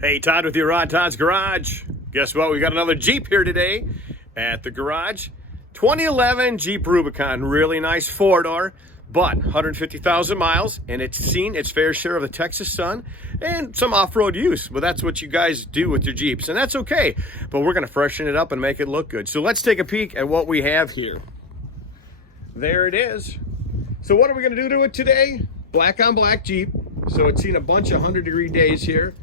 Hey, Todd with your Rod Todd's Garage. Guess what? We got another Jeep here today at the garage. 2011 Jeep Rubicon. Really nice four-door, but 150,000 miles, and it's seen its fair share of the Texas sun and some off-road use. Well, that's what you guys do with your Jeeps, and that's okay. But we're going to freshen it up and make it look good. So let's take a peek at what we have here. There it is. So what are we going to do to it today? Black on black Jeep. So it's seen a bunch of 100-degree days here.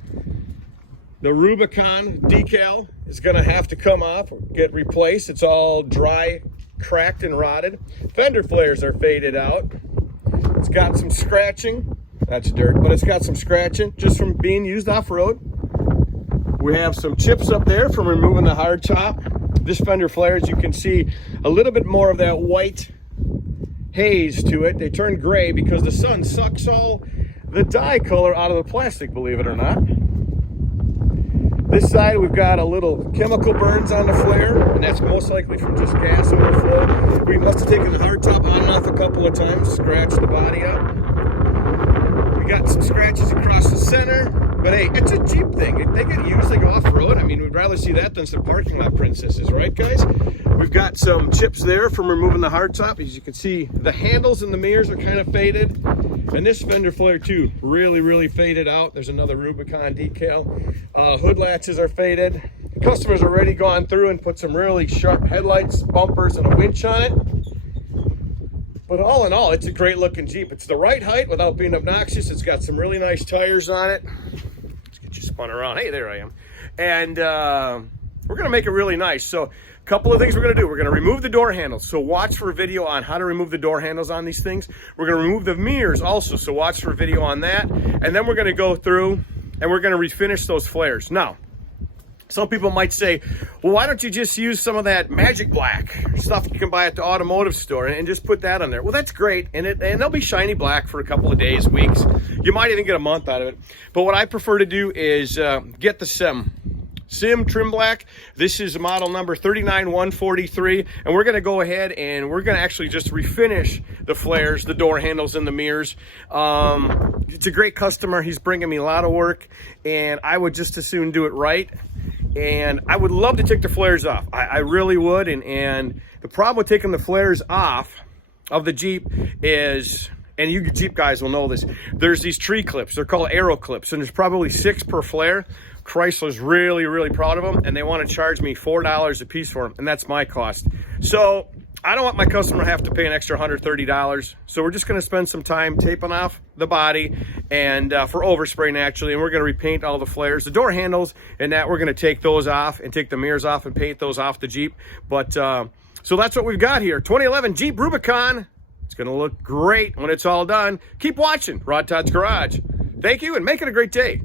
The Rubicon decal is going to have to come off or get replaced. It's all dry, cracked, and rotted. Fender flares are faded out. It's got some scratching. That's dirt, but it's got some scratching just from being used off-road. We have some chips up there from removing the hard top. This fender flare, as you can see, a little bit more of that white haze to it. They turn gray because the sun sucks all the dye color out of the plastic, believe it or not. This side, we've got a little chemical burns on the flare, and that's most likely from just gas overflow. We must have taken the hardtop on and off a couple of times, scratched the body up. We got some scratches across the center, but hey, it's a Jeep thing. If they get used, they go off-road. I mean, we'd rather see that than some parking lot princesses, right, guys? We've got some chips there from removing the hardtop. As you can see, the handles and the mirrors are kind of faded. And this fender flare too, really faded out. There's another Rubicon decal. Hood latches are faded. The customer's already gone through and put some really sharp headlights, bumpers, and a winch on it. But all in all, it's a great looking Jeep. It's the right height without being obnoxious. It's got some really nice tires on it. Let's get you spun around. Hey, there I am. And we're gonna make it really nice. So a couple of things we're gonna do. We're gonna remove the door handles. So watch for a video on how to remove the door handles on these things. We're gonna remove the mirrors also. So watch for a video on that. And then we're gonna go through and we're gonna refinish those flares. Now, some people might say, well, why don't you just use some of that magic black stuff you can buy at the automotive store and just put that on there? Well, that's great. And they'll be shiny black for a couple of days, weeks. You might even get a month out of it. But what I prefer to do is get the Sim trim black. This is model number 39143, and we're going to go ahead and we're going to actually just refinish the flares, the door handles, and the mirrors. It's a great customer. He's bringing me a lot of work, and I would just as soon do it right. And I would love to take the flares off. I really would. And the problem with taking the flares off of the Jeep is, and you Jeep guys will know this, there's these tree clips. They're called arrow clips, and there's probably 6 per flare. Chrysler's really proud of them, and they want to charge me $4 a piece for them, and that's my cost. So I don't want my customer to have to pay an extra $130. So we're just going to spend some time taping off the body and for overspray naturally, and we're going to repaint all the flares, the door handles, and that we're going to take those off and take the mirrors off and paint those off the Jeep. But so that's what we've got here. 2011 Jeep Rubicon. It's going to look great when it's all done. Keep watching Rod Todd's Garage. Thank you, and make it a great day.